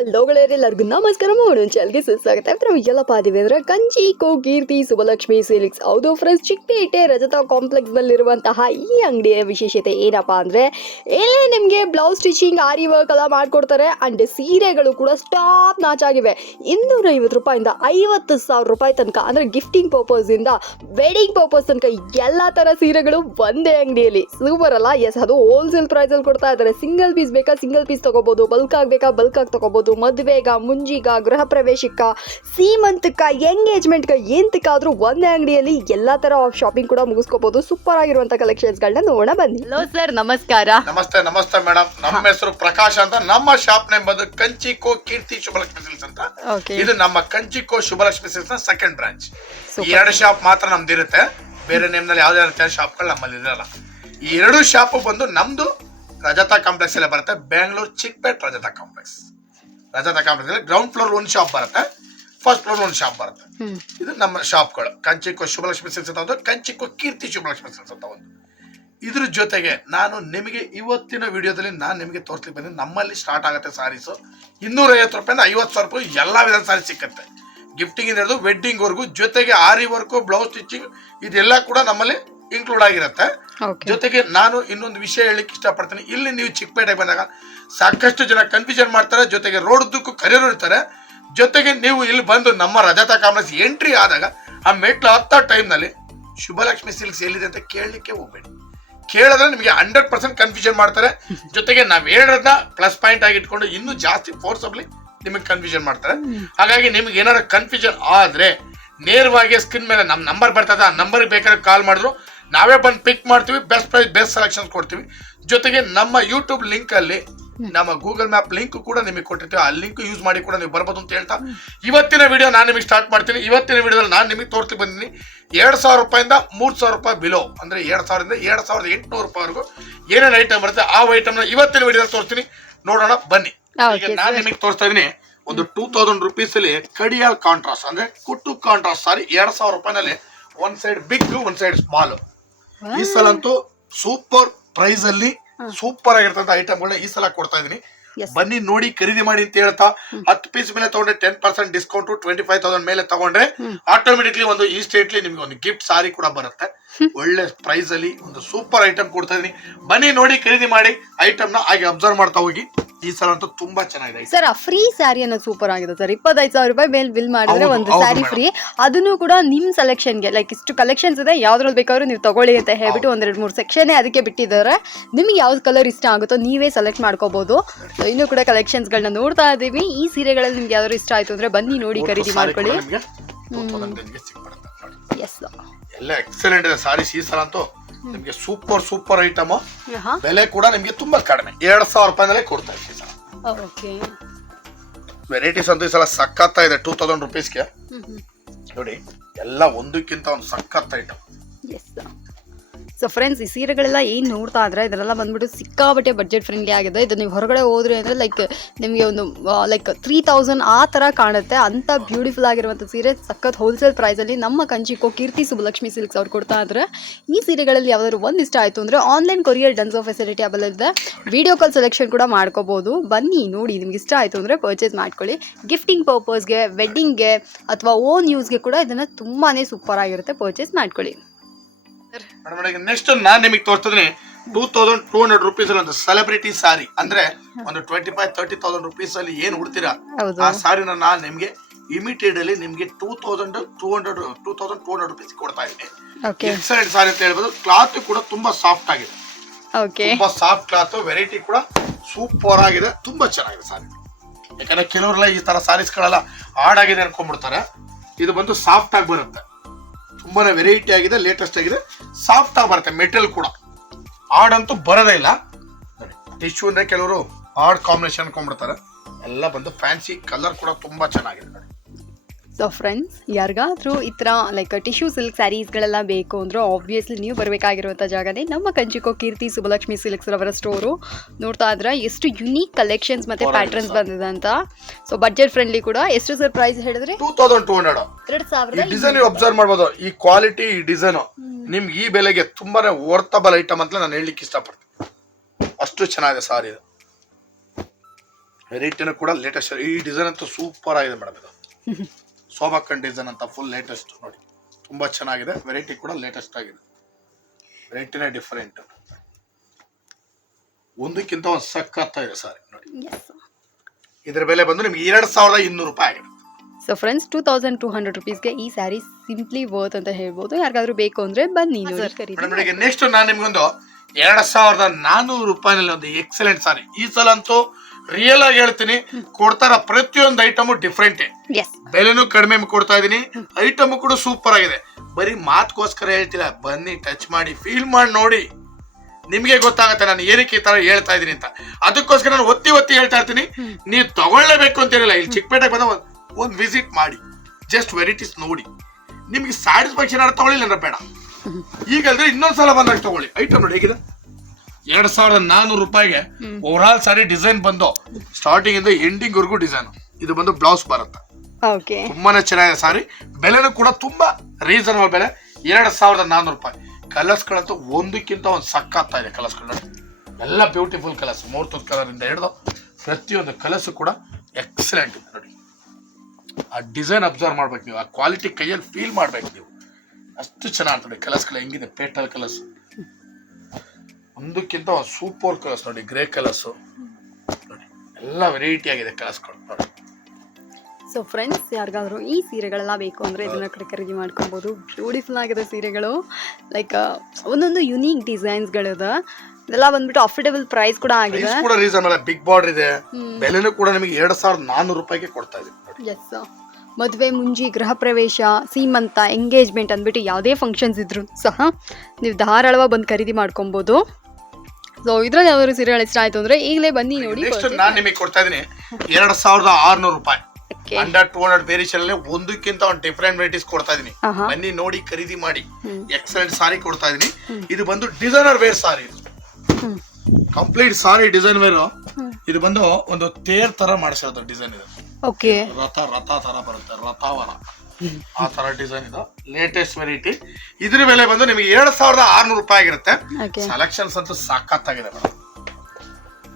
Hello ಗೆಳೆಯರೆಲ್ಲರಿಗೂ ನಮಸ್ಕಾರ ಮಾಡೋಣ ಸುಸ್ವಾಗತ. ಅಂತ ನಾವು ಎಲ್ಲಪ್ಪ ಅದೀವಿ ಅಂದ್ರೆ ಕಂಚಿ ಕೋ ಕೀರ್ತಿ, ಸುಬಲಕ್ಷ್ಮಿ, ಸಿಲಿಕ್ಸ್, ಹೌದು ಫ್ರೆಂಡ್ಸ್ ಚಿಕ್ಕಪೇಟೆ ರಜತ ಕಾಂಪ್ಲೆಕ್ಸ್ನಲ್ಲಿರುವಂತಹ ಈ ಅಂಗಡಿಯ ವಿಶೇಷತೆ ಏನಪ್ಪಾ ಅಂದರೆ ಎಲ್ಲೇ ನಿಮಗೆ ಬ್ಲೌಸ್ ಸ್ಟಿಚಿಂಗ್ ಆರಿ ವರ್ಕ್ ಎಲ್ಲ ಮಾಡ್ಕೊಡ್ತಾರೆ ಆ್ಯಂಡ್ ಸೀರೆಗಳು ಕೂಡ ಸ್ಟಾಪ್ ನಾಚಾಗಿವೆ ಇನ್ನೂರೈವತ್ತು ರೂಪಾಯಿಂದ ಐವತ್ತು ಸಾವಿರ ರೂಪಾಯಿ ತನಕ ಅಂದರೆ ಗಿಫ್ಟಿಂಗ್ ಪರ್ಪಸಿಂದ ವೆಡಿಂಗ್ ಪರ್ಪಸ್ ತನಕ ಎಲ್ಲ ಥರ ಸೀರೆಗಳು ಒಂದೇ ಅಂಗಡಿಯಲ್ಲಿ. ಸೂಪರ್ ಅಲ್ಲ? ಎಸ್ ಅದು ಹೋಲ್ಸೇಲ್ ಪ್ರೈಸಲ್ಲಿ ಕೊಡ್ತಾ ಇದ್ದಾರೆ. ಸಿಂಗಲ್ ಪೀಸ್ ಬೇಕಾ? ಸಿಂಗಲ್ ಪೀಸ್ ತಗೋಬೋದು. ಬಲ್ಕ್ ಆಗಬೇಕಾ ಬಲ್ಕ್ ಆಗಿ ತಗೋಬೋದು. ಮದುವೆಗ ಮುಂಜಿಗ ಗೃಹ ಪ್ರವೇಶಕ್ಕ ಸೀಮಂತಕ್ಕ ಎಂಗೇಜ್ಮೆಂಟ್ಗ ಎಂತಕ್ಕಾದ್ರೂ ಒಂದೇ ಅಂಗಡಿಯಲ್ಲಿ ಎಲ್ಲಾ ತರ ಶಾಪಿಂಗ್ ಕೂಡ ಮುಗಿಸ್ಕೋಬಹುದು ಸೂಪರ್ ಆಗಿರುವಂತ ಕಲೆಕ್ಷನ್ಸ್ ಗಳನ್ನ ನೋಡೋಣ ಬನ್ನಿ. ಹಲೋ ಸರ್ ನಮಸ್ಕಾರ. ನಮಸ್ತೆ ನಮಸ್ತೆ ಮೇಡಮ್ ನಮ್ಮ ಹೆಸರು ಪ್ರಕಾಶ್ ಅಂತ. ನಮ್ಮ ಶಾಪ್ ನೇಮ್ ಬಂದು ಕಂಚಿಕೋ ಕೀರ್ತಿ ಶುಭಲಕ್ಷ್ಮಿ ಸಿಲ್ಸ್ ಅಂತ. ಓಕೆ ಇದು ನಮ್ಮ ಕಂಚಿಕೋ ಶುಭಲಕ್ಷ್ಮಿ ಸಿಲ್ಸ್ನ ಸೆಕೆಂಡ್ ಬ್ರಾಂಚ್ ಈ ಎರಡು ಶಾಪ್ ಮಾತ್ರ ನಮ್ದಿರುತ್ತೆ. ಬೇರೆ ನೇಮ್ನಲ್ಲಿ ಯಾವ್ದೇ ರೀತಿಯ ಶಾಪ್ಗಳು ನಮ್ಮಲ್ಲಿ ಇರಲ್ಲ. ಈ ಎರಡು ಶಾಪ್ ಬಂದು ನಮ್ದು ರಜತಾ ಕಾಂಪ್ಲೆಕ್ಸ್ ಅಲ್ಲೇ ಬರುತ್ತೆ. ಬೆಂಗಳೂರು ಚಿಕ್ಕಪೇಟ್ ರಜತಾ ಕಾಂಪ್ಲೆಕ್ಸ್ ಕಾಂಪ್ಲೆಕ್ಸ್ ಅಲ್ಲಿ ಗ್ರೌಂಡ್ ಫ್ಲೋರ್ ಒಂದು ಶಾಪ್ ಬರುತ್ತೆ. ಫಸ್ಟ್ ಫ್ಲೋರ್ ಒಂದು ಶಾಪ್ ಬರುತ್ತೆ. ಇದು ನಮ್ಮ ಶಾಪ್ಗಳು ಕಂಚಿಕೋ ಶುಭಲಕ್ಷ್ಮಿ ಸಿಲ್ಸ್ ಅಂತ ಒಂದು ಕಂಚಿಕೋ ಕೀರ್ತಿ ಶುಭಲಕ್ಷ್ಮಿ ಸಿಲ್ಸ್ ಅಂತ ಒಂದು. ಇದ್ರ ಜೊತೆಗೆ ನಾನು ನಿಮಗೆ ಇವತ್ತಿನ ವಿಡಿಯೋದಲ್ಲಿ ನಾನು ನಿಮಗೆ ತೋರಿಸ್ಲಿಕ್ಕೆ ಬಂದಿದ್ದು ನಮ್ಮಲ್ಲಿ ಸ್ಟಾರ್ಟ್ ಆಗುತ್ತೆ ಸಾರೀಸು ಇನ್ನೂರೈವತ್ತು ರೂಪಾಯಿಂದ ಐವತ್ತು ಸಾವಿರ ರೂಪಾಯಿ ಎಲ್ಲ ವಿಧದ ಸಾರಿ ಸಿಕ್ಕುತ್ತೆ. ಗಿಫ್ಟಿಂಗ್ ಹಿಡಿದು ವೆಡ್ಡಿಂಗ್ವರೆಗೂ ಜೊತೆಗೆ ಆರಿ ವರ್ಕು ಬ್ಲೌಸ್ ಸ್ಟಿಚಿಂಗ್ ಇದೆಲ್ಲ ಕೂಡ ನಮ್ಮಲ್ಲಿ ಇನ್ಕ್ಲೂಡ್ ಆಗಿರುತ್ತೆ. ಜೊತೆಗೆ ನಾನು ಇನ್ನೊಂದು ವಿಷಯ ಹೇಳಕ್ಕೆ ಇಷ್ಟಪಡ್ತೇನೆ. ಇಲ್ಲಿ ನೀವು ಚಿಕ್ಕಪೇಟೆಗೆ ಬಂದಾಗ ಸಾಕಷ್ಟು ಜನ ಕನ್ಫ್ಯೂಷನ್ ಮಾಡ್ತಾರೆ ಜೊತೆಗೆ ರೋಡ್ ಕರಿಯರು ಕರೆಯೋರು ಇರ್ತಾರೆ. ಜೊತೆಗೆ ನೀವು ಇಲ್ಲಿ ಬಂದು ನಮ್ಮ ರಜತಾ ಕಾಮರ್ಸ್ ಎಂಟ್ರಿ ಆದಾಗ ಆ ಮೆಟ್ಲು ಹತ್ತ ಟೈಮ್ನಲ್ಲಿ ಶುಭಲಕ್ಷ್ಮಿ ಸಿಲ್ಕ್ಸ್ ಎಲ್ಲಿದೆ ಅಂತ ಕೇಳಲಿಕ್ಕೆ ಹೋಗ್ಬೇಡಿ. ಕೇಳಿದ್ರೆ ನಿಮಗೆ ಹಂಡ್ರೆಡ್ ಪರ್ಸೆಂಟ್ ಕನ್ಫ್ಯೂಷನ್ ಮಾಡ್ತಾರೆ. ಜೊತೆಗೆ ನಾವು ಹೇಳೋದನ್ನ ಪ್ಲಸ್ ಪಾಯಿಂಟ್ ಆಗಿ ಇಟ್ಕೊಂಡು ಇನ್ನೂ ಜಾಸ್ತಿ ಫೋರ್ಸಬ್ಲಿ ನಿಮಗೆ ಕನ್ಫ್ಯೂಷನ್ ಮಾಡ್ತಾರೆ. ಹಾಗಾಗಿ ನಿಮ್ಗೆ ಏನಾದ್ರು ಕನ್ಫ್ಯೂಷನ್ ಆದ್ರೆ ನೇರವಾಗಿ ಸ್ಕ್ರೀನ್ ಮೇಲೆ ನಮ್ಮ ನಂಬರ್ ಬರ್ತದೆ ಆ ನಂಬರ್ಗೆ ಬೇಕಾದ್ರೆ ಕಾಲ್ ಮಾಡಿದ್ರು. ನಾವೇ ಬಂದು ಪಿಕ್ ಮಾಡ್ತೀವಿ ಬೆಸ್ಟ್ ಪ್ರೈಸ್ ಬೆಸ್ಟ್ ಸೆಲೆಕ್ಷನ್ ಕೊಡ್ತೀವಿ. ಜೊತೆಗೆ ನಮ್ಮ ಯೂಟ್ಯೂಬ್ ಲಿಂಕ್ ಅಲ್ಲಿ ನಮ್ಮ ಗೂಗಲ್ ಮ್ಯಾಪ್ ಲಿಂಕ್ ಕೂಡ ನಿಮಗೆ ಕೊಟ್ಟಿರ್ತೀವಿ. ಆ ಲಿಂಕ್ ಯೂಸ್ ಮಾಡಿ ಕೂಡ ನೀವು ಬರ್ಬೋದು ಅಂತ ಹೇಳ್ತಾ ಇವತ್ತಿನ ವಿಡಿಯೋ ನಾನು ನಿಮಗೆ ಸ್ಟಾರ್ಟ್ ಮಾಡ್ತೀನಿ. ಇವತ್ತಿನ ವಿಡಿಯೋದಲ್ಲಿ ನಾನು ನಿಮಗೆ ತೋರ್ತಿ ಬಂದಿನಿ. ಎರಡು ಸಾವಿರ ರೂಪಾಯಿಂದ ಮೂರು ಸಾವಿರ ರೂಪಾಯಿ ಬಿಲೋ ಅಂದರೆ ಎರಡು ಸಾವಿರದಿಂದ ಎರಡು ಸಾವಿರದ ಎಂಟುನೂರು ರೂಪಾಯಿವರೆಗೂ ಏನೇನು ಐಟಮ್ ಬರುತ್ತೆ ಆ ಐಟಮ್ನ ಇವತ್ತಿನ ವಿಡಿಯೋದಲ್ಲಿ ತೋರಿಸ್ತೀನಿ. ನೋಡೋಣ ಬನ್ನಿ. ಈಗ ನಾನು ನಿಮಗೆ ತೋರಿಸ್ತಾ ಇದೀನಿ ಒಂದು ಟೂ ತೌಸಂಡ್ ರುಪೀಸಲ್ಲಿ ಕಡಿಯಾಲ್ ಕಾಂಟ್ರಾಸ್ಟ್ ಅಂದರೆ ಕುಟ್ಟು ಕಾಂಟ್ರಾಸ್ಟ್ ಸಾರಿ ಎರಡು ಸಾವಿರ ರೂಪಾಯಿನಲ್ಲಿ ಒಂದು ಸೈಡ್ ಬಿಗ್ ಒಂದು ಸೈಡ್ ಸ್ಮಾಲ್ ಈ ಸಲ ಅಂತೂ ಸೂಪರ್ ಪ್ರೈಸ್ ಅಲ್ಲಿ ಸೂಪರ್ ಆಗಿರ್ತಂತ ಐಟಮ್ಗಳನ್ನ ಈ ಸಲ ಕೊಡ್ತಾ ಇದೀನಿ ಬನ್ನಿ ನೋಡಿ ಖರೀದಿ ಮಾಡಿ ಅಂತ ಹೇಳ್ತಾ ಹತ್ತು ಪೀಸ್ ಮೇಲೆ ತಗೊಂಡ್ರೆ ten percent discount twenty five thousand ಮೇಲೆ ತಗೊಂಡ್ರೆ ಆಟೋಮೆಟಿಕ್ಲಿ ಒಂದು ಈ ಸ್ಟೇಟ್ಲಿ ನಿಮ್ಗೆ ಒಂದು ಗಿಫ್ಟ್ ಸಾರಿ ಕೂಡ ಬರುತ್ತೆ. ಒಳ್ಳೆ ಪ್ರೈಸ್ ಅಲ್ಲಿ ಒಂದು ಸೂಪರ್ ಐಟಮ್ ಕೊಡ್ತಾ ಇದೀನಿ ಬನ್ನಿ ನೋಡಿ ಖರೀದಿ ಮಾಡಿ ಐಟಮ್ನ ನ ಹಾಗೆ ಅಬ್ಸರ್ವ್ ಮಾಡ್ತಾ ಹೋಗಿ. ಈ ಸಲ ಅಂತೂ ತುಂಬಾ ಚೆನ್ನಾಗಿದೆ. ಸರ್ ಆ ಫ್ರೀ ಸ್ಯಾರಿ ಅನ್ನೋದು ಸೂಪರ್ ಆಗಿದೆ ಸರ್. ಇಪ್ಪತ್ತೈದು ಸಾವಿರ ರೂಪಾಯಿ ಮೇಲೆ ಬಿಲ್ ಮಾಡಿದ್ರೆ ಹೌದು, ಒಂದು ಹೌದು ಸ್ಯಾರಿ madam. ಫ್ರೀ ಅದನ್ನು ಕೂಡ ನಿಮ್ ಸೆಲೆಕ್ಷನ್ಗೆ ಲೈಕ್ ಇಷ್ಟು ಕಲೆಕ್ಷನ್ಸ್ ಇದೆ ಯಾವ್ದ್ರಲ್ಲಿ ಬೇಕಾದ್ರೂ ನೀವು ತಗೊಳ್ಳಿ ಅಂತ ಹೇಳ್ಬಿಟ್ಟು ಒಂದೆರಡು ಮೂರು ಸೆಕ್ಷನ್ ಅದಕ್ಕೆ ಬಿಟ್ಟಿದ್ದಾರೆ. ನಿಮಗೆ ಯಾವ್ದು ಕಲರ್ ಇಷ್ಟ ಆಗುತ್ತೋ ನೀವೇ ಸೆಲೆಕ್ಟ್ ಮಾಡ್ಕೋಬಹುದು ಇನ್ನು ಇನ್ನೂ ಕೂಡ ಕಲೆಕ್ಷನ್ಸ್ಗಳನ್ನ ನೋಡ್ತಾ ಇದ್ದೀವಿ. ಈ ಸೀರೆಗಳಲ್ಲಿ ನಿಮ್ಗೆ ಯಾವ್ದಾದ್ರು ಇಷ್ಟ ಆಯ್ತು ಅಂದ್ರೆ ಬನ್ನಿ ನೋಡಿ ಖರೀದಿ ಮಾಡ್ಕೊಳ್ಳಿ. ನಿಮಗೆ. ಸಿಕ್ಬಿಡುತ್ತೆ ನೋಡಿ. ಎಸ್ ಎಲ್ಲ ಎಕ್ಸಲೆಂಟ್ ಇದೆ. ಸಾರಿ ಈ ಸಲ ಅಂತೂ ನಿಮ್ಗೆ ಸೂಪರ್ ಸೂಪರ್ ಐಟಮ್. ಬೆಲೆ ಕೂಡ ನಿಮಗೆ ತುಂಬಾ ಕಡಿಮೆ. ಎರಡ್ ಸಾವಿರ ರೂಪಾಯಿನಲ್ಲೇ ಕೊಡ್ತಾ ಇದ್ದೀವಿ ಸರ್. ಓಕೆ. ವೆರೈಟೀಸ್ ಅಂತೂ ಈ ಸಲ ಸಖತ್ತ ಇದೆ ಟೂ ತೌಸಂಡ್ ರುಪೀಸ್ಗೆ ನೋಡಿ ಎಲ್ಲ ಒಂದಕ್ಕಿಂತ ಒಂದು ಸಖತ್ ಐಟಮ್ ಸೊ ಫ್ರೆಂಡ್ಸ್ ಈ ಸೀರೆಗಳೆಲ್ಲ ಏನು ನೋಡ್ತಾ ಇದ್ರೆ ಇದರೆಲ್ಲ ಬಂದ್ಬಿಟ್ಟು ಸಿಕ್ಕಾಬಟ್ಟೆ ಬಜೆಟ್ ಫ್ರೆಂಡ್ಲಿ ಆಗಿದೆ. ಇದು ನೀವು ಹೊರಗಡೆ ಹೋದ್ರಿ ಅಂದರೆ ಲೈಕ್ ನಿಮಗೆ ಒಂದು ಲೈಕ್ ತ್ರೀ ತೌಸಂಡ್ ಆ ಥರ ಕಾಣುತ್ತೆ. ಅಂಥ ಬ್ಯೂಟಿಫುಲ್ ಆಗಿರುವಂಥ ಸೀರೆ ಸಖತ್ ಹೋಲ್ಸೇಲ್ ಪ್ರೈಸಲ್ಲಿ ನಮ್ಮ ಕಂಚಿಕೋ ಕೀರ್ತಿ ಸುಬ್ಬಲಕ್ಷ್ಮಿ ಸಿಲ್ಕ್ಸ್ ಅವ್ರು ಕೊಡ್ತಾ ಇದ್ರೆ ಈ ಸೀರೆಗಳಲ್ಲಿ ಯಾವ್ದಾದ್ರು ಒಂದು ಇಷ್ಟ ಆಯಿತು ಅಂದರೆ ಆನ್ಲೈನ್ ಕೊರಿಯರ್ ಡನ್ಸೋ ಫೆಸಿಲಿಟಿ ಇದೆ. ವಿಡಿಯೋ ಕಾಲ್ ಸೆಲೆಕ್ಷನ್ ಕೂಡ ಮಾಡ್ಕೋಬೋದು. ಬನ್ನಿ, ನೋಡಿ ನಿಮ್ಗೆ ಇಷ್ಟ ಆಯಿತು ಅಂದರೆ ಪರ್ಚೇಸ್ ಮಾಡ್ಕೊಳ್ಳಿ. ಗಿಫ್ಟಿಂಗ್ ಪರ್ಪಸ್ಗೆ ವೆಡ್ಡಿಂಗ್ಗೆ ಅಥವಾ ಓನ್ ಯೂಸ್ಗೆ ಕೂಡ ಇದನ್ನು ತುಂಬಾ ಸೂಪರ್ ಆಗಿರುತ್ತೆ. ಪರ್ಚೇಸ್ ಮಾಡ್ಕೊಳ್ಳಿ. ಮೇಡಮ್ ನೆಕ್ಸ್ಟ್ ನಾನು ನಿಮಗೆ ತೋರಿಸ್ತಿದ್ದೀನಿ two thousand two hundred rupees ಒಂದು ಸೆಲೆಬ್ರಿಟಿ ಸಾರಿ ಅಂದ್ರೆ ಒಂದು twenty five thirty thousand rupees ಅಲ್ಲಿ ಏನ್ ಉಡ್ತೀರಾ? ಆ ಸಾರಿನ ನಾನು ನಿಮ್ಗೆ ಇಮಿಟೆಡ್ ಅಲ್ಲಿ ನಿಮ್ಗೆ two thousand two hundred two thousand two hundred rupees ಕೊಡ್ತಾ ಇದ್ದೀನಿ ಎಕ್ಸಲೆಂಟ್ ಸಾರಿ ಅಂತ ಹೇಳ್ಬೋದು. ಕ್ಲಾತ್ ಕೂಡ ತುಂಬಾ ಸಾಫ್ಟ್ ಆಗಿದೆ. ತುಂಬಾ ಸಾಫ್ಟ್ ಕ್ಲಾತ್ ವೆರೈಟಿ ಕೂಡ ಸೂಪರ್ ಆಗಿದೆ. ತುಂಬಾ ಚೆನ್ನಾಗಿದೆ ಸಾರಿ ಯಾಕಂದ್ರೆ ಕೆಲವರೆಲ್ಲ ಈ ತರ ಸಾರೀಸ್ಗಳೆಲ್ಲ ಹಾಡಾಗಿದೆ ಅನ್ಕೊಂಡ್ಬಿಡ್ತಾರೆ. ಇದು ಬಂದು ಸಾಫ್ಟ್ ಆಗಿ ಬರುತ್ತೆ. ತುಂಬಾನೇ ವೆರೈಟಿ ಆಗಿದೆ ಲೇಟೆಸ್ಟ್ ಆಗಿದೆ. ಸಾಫ್ಟ್ ಆಗಿ ಬರುತ್ತೆ ಮೆಟೀರಿಯಲ್ ಕೂಡ. ಹಾಡಂತೂ ಬರೋದೇ ಇಲ್ಲ. ಟಿಶ್ಯೂ ಅಂದ್ರೆ ಕೆಲವರು ಹಾರ್ಡ್ ಕಾಂಬಿನೇಷನ್ ಅನ್ಕೊಂಡ್ಬಿಡ್ತಾರೆ. ಎಲ್ಲ ಬಂದು ಫ್ಯಾನ್ಸಿ ಕಲರ್ ಕೂಡ ತುಂಬಾ ಚೆನ್ನಾಗಿದೆ. ಸೊ ಫ್ರೆಂಡ್ಸ್ ಯಾರಿಗಾದ್ರೂ ಈ ಥರ ಲೈಕ್ ಟಿಶ್ಯೂ ಸಿಲ್ಕ್ ಸ್ಯಾರೀಸ್ಗಳೆಲ್ಲ ಬೇಕು ಅಂದ್ರೆ ಆಬ್ವಿಯಸ್ಲಿ ನೀವು ಬರಬೇಕಾಗಿರುವಂಥ ಜಾಗನೇ ನಮ್ಮ ಕಂಚಿಕೋ ಕೀರ್ತಿ ಸುಬ್ಬಲಕ್ಷ್ಮಿ ಸಿಲ್ಕ್ಸ್ ಅವರ ಸ್ಟೋರು ನೋಡ್ತಾ ಇದ್ರೆ ಎಷ್ಟು ಯುನೀಕ್ ಕಲೆಕ್ಷನ್ಸ್ ಮತ್ತೆ ಪ್ಯಾಟರ್ನ್ಸ್. ಬಂದಿದೆ ಅಂತ. ಸೊ ಬಜೆಟ್ ಫ್ರೆಂಡ್ಲಿ ಕೂಡ. ಎಷ್ಟು ಸರ್ ಪ್ರೈಸ್ ಹೇಳಿದ್ರೆ? ಟೂ ತೌಸಂಡ್ ಟೂ ಹಂಡ್ರೆಡ್ ಎರಡು ಡಿಸೈನ್ ಅಬ್ಸರ್ವ್ ಮಾಡ್ಬೋದು. ಈ ಕ್ವಾಲಿಟಿ ಈ ಡಿಸೈನ್ ನಿಮ್ಗೆ ಈ ಬೆಲೆಗೆ ತುಂಬಾನೇ ವರ್ತಬಲ್ ಐಟಮ್ ಅಂತ ನಾನು ಹೇಳಲಿಕ್ಕೆ ಇಷ್ಟಪಡ್ತೀನಿ. ಅಷ್ಟು ಚೆನ್ನಾಗಿದೆ ಸಾರಿ ಇದು. ವೆರೈಟಿನೂ ಕೂಡ ಲೇಟೆಸ್ಟ್ ಈ ಡಿಸೈನ್ ಅಂತೂ ಸೂಪರ್ ಆಗಿದೆ ಮೇಡಮ್ ಇದು. ಸೋಬಾಕನ್ ಡಿಸೈನ್ ಅಂತ ಫುಲ್ ಲೇಟೆಸ್ಟ್ ನೋಡಿ. ತುಂಬಾ ಚೆನ್ನಾಗಿದೆ. ವೆರೈಟಿ ಕೂಡ ಲೇಟೆಸ್ಟ್ ಆಗಿದೆ. ವೆರೈಟಿನೇ ಡಿಫರೆಂಟ್ ಒಂದಕ್ಕಿಂತ ಒಂದು ಸಖತ್ತ ಇದೆ ಸಾರಿ ನೋಡಿ. ಇದ್ರ ಬೆಲೆ ಬಂದು ನಿಮ್ಗೆ ಎರಡು ಸಾವಿರದ ಇನ್ನೂರು ರೂಪಾಯಿ ಆಗಿದೆ. So friends two thousand two hundred ರುಪೀಸ್ಗೆ ಈ ಸ್ಯಾರಿ ಸಿಂಪ್ಲಿ ವರ್ತ್ ಅಂತ ಹೇಳ್ಬೋದು. ಯಾರಿಗಾದ್ರೂ ಬೇಕು ಅಂದ್ರೆ ಬನ್ನಿ ನೆಕ್ಸ್ಟ್ ನಾನು ನಿಮ್ಗೊಂದು ಎರಡು ಸಾವಿರದ ನಾನೂರು ರೂಪಾಯಿನಲ್ಲಿ ಒಂದು ಎಕ್ಸಲೆಂಟ್ ಸಾರಿ ಈ ಸಲ ಅಂತೂ ರಿಯಲ್ ಆಗಿ ಹೇಳ್ತೀನಿ ಕೊಡ್ತಾರ ಪ್ರತಿಯೊಂದು ಐಟಮು ಡಿಫ್ರೆಂಟ್ ಬೆಲೆನೂ ಕಡಿಮೆ ಕೊಡ್ತಾ ಇದೀನಿ ಐಟಮ್ ಕೂಡ ಸೂಪರ್ ಆಗಿದೆ. ಬರೀ ಮಾತ್ಕೋಸ್ಕರ ಹೇಳ್ತಿಲ್ಲ ಬನ್ನಿ ಟಚ್ ಮಾಡಿ ಫೀಲ್ ಮಾಡಿ ನೋಡಿ. ನಿಮಗೆ ಗೊತ್ತಾಗತ್ತೆ ನಾನು ಏನಕ್ಕೆ ಈ ತರ ಹೇಳ್ತಾ ಇದೀನಿ ಅಂತ. ಅದಕ್ಕೋಸ್ಕರ ನಾನು ಒತ್ತಿ ಒತ್ತಿ ಹೇಳ್ತಾ ಇರ್ತೀನಿ. ನೀವು ತಗೊಳ್ಳೇಬೇಕು ಅಂತೇನಿಲ್ಲ ಇಲ್ಲಿ ಚಿಕ್ಕಪೇಟೆಗೆ ಬಂದ ಒಂದು ಒಂದ್ ವಿಸಿಟ್ ಮಾಡಿ. ಜಸ್ಟ್ ವೆರೈಟೀಸ್ ನೋಡಿ. ನಿಮ್ಗೆ ಸ್ಯಾಟಿಸ್ಫ್ಯಾಕ್ಷನ್ ಆದ್ರೆ ತಗೊಳ್ಳಿಲ್ಲ ಬೇಡ. ಈಗ ಇನ್ನೊಂದು ಇನ್ನೊಂದ್ಸಲ ಬಂದಾಗ ತಗೊಳ್ಳಿ. ಐಟಮ್ ನೋಡಿ ಹೇಗಿದೆ? ಎರಡ್ ಸಾವಿರದ ನಾನೂರು ರೂಪಾಯಿಗೆ ಓವರ್ ಆಲ್ ಸಾರಿ ಡಿಸೈನ್ ಬಂದು ಸ್ಟಾರ್ಟಿಂಗ್ ಇಂದ ಎಂಡಿಂಗ್ ವರ್ಗು ಡಿಸೈನ್ ಇದು ಬಂದು ಬ್ಲೌಸ್ ಬರುತ್ತೆ. ಓಕೆ ತುಂಬಾನೇ ಚೆನ್ನಾಗಿದೆ ಸಾರಿ ಬೆಲೆನೂ ಕೂಡ ತುಂಬಾ ರೀಸನಬಲ್ ಬೆಲೆ. ಎರಡ್ ಸಾವಿರದ ನಾನೂರು ರೂಪಾಯಿ. ಕಲರ್ಸ್ಗಳಂತೂ ಒಂದಕ್ಕಿಂತ ಒಂದು ಸಕ್ಕತ್ತಾ ಇದೆ ಕಲರ್ಸ್ಗಳು ಎಲ್ಲ ಬ್ಯೂಟಿಫುಲ್ ಕಲರ್ಸ್ ಮೂರ್ತದ ಕಲರಿಂದ ಹಿಡಿದು ಪ್ರತಿಯೊಂದು ಕಲರ್ಸ್ ಕೂಡ ಎಕ್ಸಲೆಂಟ್ ಇದೆ ನೋಡಿ. ಆ ಡಿಸೈನ್ ಅಬ್ಸರ್ವ್ ಮಾಡ್ಬೇಕು ನೀವು. ಆ ಕ್ವಾಲಿಟಿ ಕೈಯಲ್ಲಿ ಫೀಲ್ ಮಾಡ್ಬೇಕು ನೀವು. ಅಷ್ಟು ಚೆನ್ನಾಗಿ ನೋಡಿ ಕಲರ್ಸ್ಗಳು ಹೆಂಗಿದೆ? ಪೇಟಲ್ ಕಲರ್ಸ್ ಒಂದಕ್ಕಿಂತ ಒಂದು ಸೂಪರ್ ಕಲರ್ಸ್ ನೋಡಿ ಗ್ರೇ ಕಲರ್ಸು ನೋಡಿ ಎಲ್ಲ ವೆರೈಟಿ ಆಗಿದೆ ಕಲರ್ಸ್ಗಳು ನೋಡಿ. ಸೊ ಫ್ರೆಂಡ್ಸ್ ಯಾರಿಗಾದ್ರೂ ಈ ಸೀರೆಗಳೆಲ್ಲ ಬೇಕು ಅಂದರೆ ಇದನ್ನ ಕಡೆ ಖರೀದಿ ಮಾಡ್ಕೊಬೋದು. ಬ್ಯೂಟಿಫುಲ್ ಆಗಿದೆ ಸೀರೆಗಳು. ಲೈಕ್ ಒಂದೊಂದು ಯುನೀಕ್ ಡಿಸೈನ್ಸ್ಗಳಿದೆ ಇದೆಲ್ಲ ಬಂದ್ಬಿಟ್ಟು ಅಫೋರ್ಡಬಲ್ ಪ್ರೈಸ್ ಕೂಡ ಆಗಿದೆ. ಕೂಡ ರೀಸನ್ ಬಿಗ್ ಬಾರ್ಡರ್ ಇದೆ. ಬೆಲೆನೂ ಕೂಡ ನಿಮಗೆ ಎರಡ್ ಸಾವಿರದ ನಾನೂರು ರೂಪಾಯಿಗೆ ಕೊಡ್ತಾ ಇದೆ. ಎಸ್ ಮದುವೆ ಮುಂಜಿ ಗೃಹ ಪ್ರವೇಶ ಸೀಮಂತ ಎಂಗೇಜ್ಮೆಂಟ್ ಅಂದ್ಬಿಟ್ಟು ಯಾವುದೇ ಫಂಕ್ಷನ್ಸ್ ಇದ್ರು ಸಹ ನೀವು ಧಾರಾಳವಾಗಿ ಬಂದು ಖರೀದಿ ಮಾಡ್ಕೊಬೋದು. ಸೊ ಇದ್ರಲ್ಲಿ ಯಾವ್ದಾದ್ರು ಸೀರೆಗಳು ಇಷ್ಟ ಆಯ್ತು ಅಂದ್ರೆ ಈಗಲೇ ಬನ್ನಿ ನೋಡಿ ನೆಕ್ಸ್ಟ್ ನಾನು ನಿಮಗೆ ಕೊಡ್ತಾ ಇದ್ದೀನಿ. ಎರಡ್ ಸಾವಿರದ ಆರ್ನೂರು ರೂಪಾಯಿ. ಅಂಡರ್ ಟೂ ಹಂಡ್ರೆಡ್ ವೇರಿಯೇಷನ್ ಅಲ್ಲಿ ಒಂದಕ್ಕಿಂತ ಒಂದು ಡಿಫರೆಂಟ್ ವೆರೈಟೀಸ್ ಕೊಡ್ತಾ ಇದೀನಿ ಬನ್ನಿ ನೋಡಿ ಖರೀದಿ ಮಾಡಿ. ಎಕ್ಸಲೆಂಟ್ ಸಾರಿ ಕೊಡ್ತಾ ಇದೀನಿ ಇದು ಬಂದು ಡಿಸೈನರ್ ವೇರ್ ಸಾರಿ ಇದು ಕಂಪ್ಲೀಟ್ ಸಾರಿ ಡಿಸೈನ್ ವೇರ್ ಇದು ಬಂದು ಒಂದು ತೇರ್ ತರ ಮಾಡಿಸಿರೋದು ಡಿಸೈನ್ ಇದು. ಓಕೆ ರಥ ರಥ ತರ ಬರುತ್ತೆ. ರಥವನ ಆ ತರ ಡಿಸೈನ್ ಇದು. ಲೇಟೆಸ್ಟ್ ವೆರೈಟಿ ಇದ್ರ ಬೆಲೆ ಬಂದು ನಿಮಗೆ ಎರಡ್ ಸಾವಿರದ ಆರ್ನೂರು ರೂಪಾಯಿ ಆಗಿರುತ್ತೆ. ಸೆಲೆಕ್ಷನ್ಸ್ ಅಂತೂ ಸಾಕತ್ತಾಗಿದೆ ಮೇಡಮ್.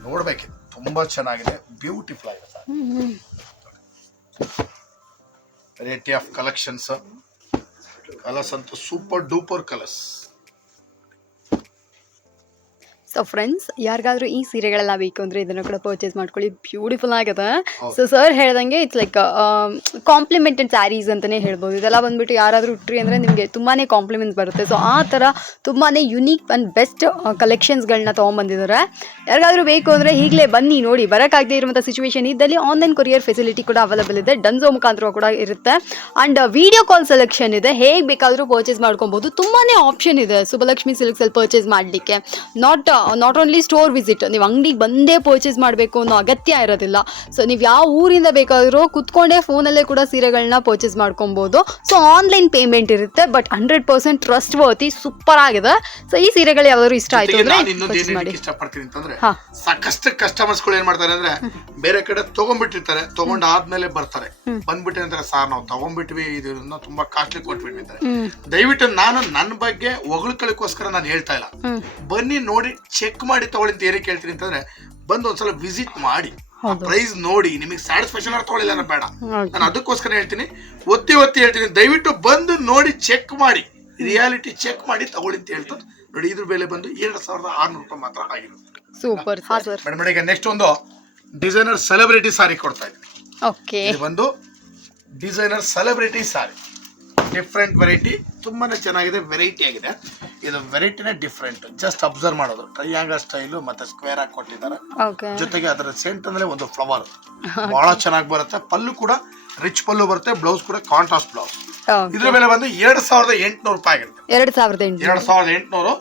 ನೋಡ್ಬೇಕಿದೆ ತುಂಬಾ ಚೆನ್ನಾಗಿದೆ. ಬ್ಯೂಟಿಫುಲ್ ಆಗಿದೆ sir. Variety of collections colours ಅಂತೂ super duper colours so friends ಯಾರಿಗಾದ್ರೂ ಈ ಸೀರೆಗಳೆಲ್ಲ ಬೇಕು ಅಂದರೆ ಇದನ್ನು ಕೂಡ ಪರ್ಚೇಸ್ ಮಾಡ್ಕೊಳ್ಳಿ. ಬ್ಯೂಟಿಫುಲ್ ಆಗಿದೆ. ಸೊ ಸರ್ ಹೇಳ್ದಂಗೆ ಇಟ್ಸ್ ಲೈಕ್ ಕಾಂಪ್ಲಿಮೆಂಟೆಡ್ ಸ್ಯಾರೀಸ್ ಅಂತಾನೆ ಹೇಳ್ಬೋದು. ಇದೆಲ್ಲ ಬಂದ್ಬಿಟ್ಟು ಯಾರಾದರೂ ಉಟ್ರಿ ಅಂದರೆ ನಿಮಗೆ ತುಂಬಾನೇ ಕಾಂಪ್ಲಿಮೆಂಟ್ಸ್ ಬರುತ್ತೆ. ಸೊ ಆ ಥರ ತುಂಬಾನೇ ಯುನೀಕ್ ಅಂಡ್ ಬೆಸ್ಟ್ ಕಲೆಕ್ಷನ್ಸ್ಗಳನ್ನ ತೊಗೊಂಬಂದಿದ್ದಾರೆ. ಯಾರಿಗಾದ್ರೂ ಬೇಕು ಅಂದರೆ ಈಗಲೇ ಬನ್ನಿ ನೋಡಿ. ಬರೋಕ್ಕಾಗದೇ ಇರುವಂಥ ಸಿಚುವೇಶನ್ ಇದ್ದಲ್ಲಿ ಆನ್ಲೈನ್ ಕೊರಿಯರ್ ಫೆಸಿಲಿಟಿ ಕೂಡ ಅವೈಲೇಬಲ್ ಇದೆ. ಡನ್ಸೋ ಮುಖಾಂತರ ಕೂಡ ಇರುತ್ತೆ. ಆ್ಯಂಡ್ ವಿಡಿಯೋ ಕಾಲ್ ಸೆಲೆಕ್ಷನ್ ಇದೆ. ಹೇಗೆ ಬೇಕಾದರೂ ಪರ್ಚೇಸ್ ಮಾಡ್ಕೊಬೋದು. ತುಂಬಾ ಆಪ್ಷನ್ ಇದೆ. ಸುಬಲಕ್ಷ್ಮಿ ಸಿಲ್ಕ್ಸಲ್ಲಿ ಪರ್ಚೇಸ್ ಮಾಡಲಿಕ್ಕೆ. Not not only store visit ನೀವು ಅಂಗಡಿಗೆ ಬಂದೇ ಪರ್ಚೇಸ್ ಮಾಡಬೇಕು ಅನ್ನೋ ಅಗತ್ಯ ಇರೋದಿಲ್ಲ. ಸೊ ನೀವು ಯಾವ ಊರಿಂದ ಬೇಕಾದರೂ ಕುತ್ಕೊಂಡೇ ಫೋನಲ್ಲೇ ಕೂಡ ಸೀರೆಗಳನ್ನ ಪರ್ಚೇಸ್ ಮಾಡ್ಕೊಬೋದು. ಸೊ ಆನ್ಲೈನ್ ಪೇಮೆಂಟ್ ಇರುತ್ತೆ but hundred percent trustworthy super ಆಗಿದೆ. ಸೊ ಈ ಸೀರೆಗಳು ಯಾವ್ದಾದ್ರು ಇಷ್ಟ ಆಯ್ತು ಅಂದ್ರೆ ಅಂದರೆ ಮಾಡಿ. ಇಷ್ಟಪಡ್ತೀನಿ ಅಂತಂದ್ರೆ. ಸಾಕಷ್ಟು ಕಸ್ಟಮರ್ಸ್ಗಳು ಏನ್ ಮಾಡ್ತಾರೆ ಅಂದ್ರೆ ಬೇರೆ ಕಡೆ ತಗೊಂಡ್ಬಿಟ್ಟಿರ್ತಾರೆ ತಗೊಂಡ್ ಆದ್ಮೇಲೆ ಬರ್ತಾರೆ. ಬಂದ್ಬಿಟ್ಟು ಅಂತಾರೆ ಸಾರ್ ನಾವು ತಗೊಂಡ್ಬಿಟ್ವಿ ಇದನ್ನ ತುಂಬಾ ಕಾಸ್ಟ್ಲಿ ಕೊಟ್ಬಿಟ್ವಿ ಅಂತಾರೆ ಹ್ಮ್. ದಯವಿಟ್ಟು ನಾನು ನನ್ನ ಬಗ್ಗೆ ಹೊಗಳ್ಕೊಳ್ಳಿಕ್ಕೋಸ್ಕರ ನಾನು ಹೇಳ್ತಾ ಇಲ್ಲ. ಬನ್ನಿ ನೋಡಿ ಚೆಕ್ ಮಾಡಿ ತಗೊಳ್ಳಿ ಅಂತ ಏನಕ್ಕೆ ಹೇಳ್ತೀನಿ ಅಂತಂದ್ರೆ ಬಂದು ಒಂದ್ಸಲ ವಿಸಿಟ್ ಮಾಡಿ ಹೌದು. ಪ್ರೈಸ್ ನೋಡಿ ನಿಮಗೆ ಸ್ಯಾಟಿಸ್ಫ್ಯಾಕ್ಷನ್ ಆದ್ರೆ ತಗೊಳ್ಳಿಲ್ಲ ಬೇಡ. ನಾನು ಅದಕ್ಕೋಸ್ಕರ ಹೇಳ್ತೀನಿ ಒತ್ತಿ ಒತ್ತಿ ಹೇಳ್ತೀನಿ ದಯವಿಟ್ಟು ಬಂದು ನೋಡಿ ಚೆಕ್ ಮಾಡಿ ರಿಯಾಲಿಟಿ ಚೆಕ್ ಮಾಡಿ ತಗೊಳ್ಳಿ ಅಂತ ಹೇಳ್ತಾ ನೋಡಿ ಇದ್ರ ಬೆಲೆ ಬಂದು ಎರಡು ಸಾವಿರದ ಆರ್ನೂರು ರೂಪಾಯಿ ಮಾತ್ರ ಆಗಿರುತ್ತೆ. ಸೂಪರ್ ಮೇಡಮ್ ಮೇಡಮ್ ಈಗ ನೆಕ್ಸ್ಟ್ ಒಂದು ಡಿಸೈನರ್ ಸೆಲೆಬ್ರಿಟಿ ಸಾರಿ ಕೊಡ್ತಾ ಇದ್ದೀನಿ. ಬಂದು designer celebrity sari. Different variety ತುಂಬಾ ಚೆನ್ನಾಗಿದೆ ವೆರೈಟಿ ಆಗಿದೆ. ಇದು ವೆರೈಟಿನೇ ಡಿಫ್ರೆಂಟ್ ಜಸ್ಟ್ ಅಬ್ಸರ್ವ್ ಮಾಡೋದು. ಟ್ರಯಾಂಗಲ್ ಸ್ಟೈಲು ಮತ್ತೆ ಸ್ಕ್ವೇರ್ ಆಗಿ ಕೊಟ್ಟಿದ್ದಾರೆ. ಜೊತೆಗೆ ಅದರ ಸೆಂಟ್ ಅಂದ್ರೆ ಒಂದು ಫ್ಲವರ್ ಬಹಳ ಚೆನ್ನಾಗಿ ಬರುತ್ತೆ. ಪಲ್ಲು ಕೂಡ ರಿಚ್ ಪಲ್ಲು ಬರುತ್ತೆ ಬ್ಲೌಸ್ ಕೂಡ ಕಾಂಟ್ರಾಸ್ಟ್ ಬ್ಲೌಸ್ ಇದ್ರ ಮೇಲೆ ಬಂದು ಎರಡ್ ಸಾವಿರದ ಎಂಟುನೂರು ರೂಪಾಯಿ ಆಗಿರುತ್ತೆ. ಎರಡ್ ಸಾವಿರದ ಎರಡ್ ಸಾವಿರದ ಎಂಟುನೂರು.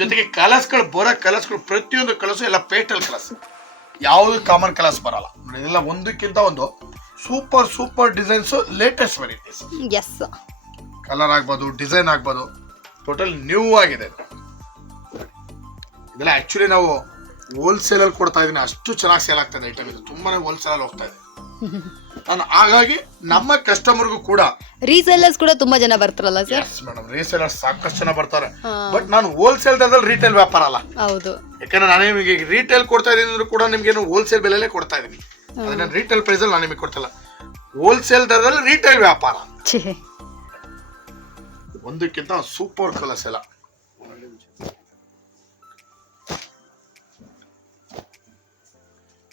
ಜೊತೆಗೆ ಕಲರ್ಸ್ಗಳು ಬರೋ ಕಲರ್ಸ್ಗಳು ಪ್ರತಿಯೊಂದು ಕಲರ್ಸು ಎಲ್ಲ ಪೇಟಲ್ ಕಲರ್ಸ್ ಯಾವುದು ಕಾಮನ್ ಕಲರ್ಸ್ ಬರಲ್ಲ. ಇದೆಲ್ಲ ಒಂದಕ್ಕಿಂತ ಒಂದು super super designs latest varieties yes colour ಆಗ್ಬೋದು ಡಿಸೈನ್ ಆಗ್ಬೋದು ಟೋಟಲ್ ನ್ಯೂ ಆಗಿದೆ. ಇದು. ಇದೆಲ್ಲ ಆಕ್ಚುಲಿ ನಾವು ಹೋಲ್ಸೇಲ್ ಅಲ್ಲಿ ಕೊಡ್ತಾ ಇದೀನಿ. ಅಷ್ಟು ಚೆನ್ನಾಗಿ ಸೇಲ್ ಆಗ್ತದೆ ಐಟಮ್ ಇದು. ತುಂಬಾನೇ ಹೋಲ್ಸೇಲ್ ಅಲ್ಲಿ ಹೋಗ್ತಾ ಇದೆ. ನಾನು ಹಾಗಾಗಿ ನಮ್ಮ ಕಸ್ಟಮರ್ಗೂ ಕೂಡ ರೀಸೇಲರ್ಸ್ ಕೂಡ ತುಂಬಾ ಜನ ಬರ್ತಾರಲ್ಲ ಸರ್ ಮೇಡಮ್ ರೀಸೇಲರ್ಸ್ ಸಾಕಷ್ಟು ಜನ ಬರ್ತಾರೆ. ಬಟ್ ನಾನು ಹೋಲ್ಸೇಲ್ ದರದಲ್ಲಿ ರೀಟೇಲ್ ವ್ಯಾಪಾರ ಅಲ್ಲ. ಹೌದು. ಯಾಕಂದ್ರೆ ನಾನು ನಿಮಗೆ ರೀಟೇಲ್ ಕೊಡ್ತಾ ಇದ್ದೀನಿ ಅಂದ್ರೂ ಕೂಡ ನಿಮಗೆ ಹೋಲ್ಸೇಲ್ ಬೆಲೆಲ್ಲೇ ಕೊಡ್ತಾ ಇದ್ದೀನಿ ಅದನ್ನ ರೀಟೇಲ್ ಪ್ರೈಸಲ್ಲಿ ನಾನು ನಿಮಗೆ ಕೊಡ್ತಿಲ್ಲ. ಹೋಲ್ಸೇಲ್ ದರದಲ್ಲಿ ರೀಟೇಲ್ ವ್ಯಾಪಾರ. ಒಂದಕ್ಕಿಂತ ಸೂಪರ್ ಕಲರ್ಸ್ ಎಲ್ಲ.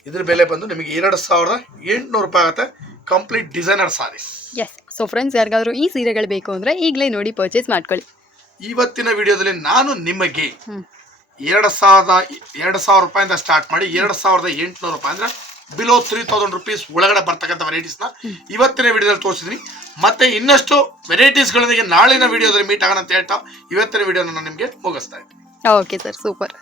ಇದ್ರ ಬೆಲೆ ಬಂದು ನಿಮಗೆ ಎರಡು ಸಾವಿರದ ಎಂಟುನೂರು ರೂಪಾಯಿ ಆಗುತ್ತೆ complete designer saris yes so friends ಯಾರಿಗಾದರೂ ಈ ಸೀರೆಗಳು ಬೇಕು ಅಂದರೆ ಈಗಲೇ ನೋಡಿ ಪರ್ಚೇಸ್ ಮಾಡ್ಕೊಳ್ಳಿ. ಇವತ್ತಿನ ವಿಡಿಯೋದಲ್ಲಿ ನಾನು ನಿಮಗೆ ಎರಡು ಸಾವಿರದ ಎರಡು ಸಾವಿರ ರೂಪಾಯಿಂದ ಸ್ಟಾರ್ಟ್ ಮಾಡಿ ಎರಡು ಸಾವಿರದ ಎಂಟುನೂರು ರೂಪಾಯಿ ಅಂದ್ರೆ ಬಿಲೋ ತ್ರೀ ತೌಸಂಡ್ ರುಪೀಸ್ ಒಳಗಡೆ ಬರ್ತಕ್ಕಂಥ ವೆರೈಟೀಸ್ನ ಇವತ್ತಿನ ವಿಡಿಯೋದಲ್ಲಿ ತೋರಿಸಿದ್ದೀನಿ ಮತ್ತೆ ಇನ್ನಷ್ಟು ವೆರೈಟೀಸ್ಗಳೊಂದಿಗೆ ನಾಳಿನ ವಿಡಿಯೋದಲ್ಲಿ ಮೀಟ್ ಆಗೋಣ ಅಂತ ಹೇಳ್ತಾ, ಇವತ್ತಿನ ವಿಡಿಯೋನ ನಾನು ನಿಮಗೆ ಮುಗಿಸ್ತಾ ಇದ್ದೀನಿ. Okay sir super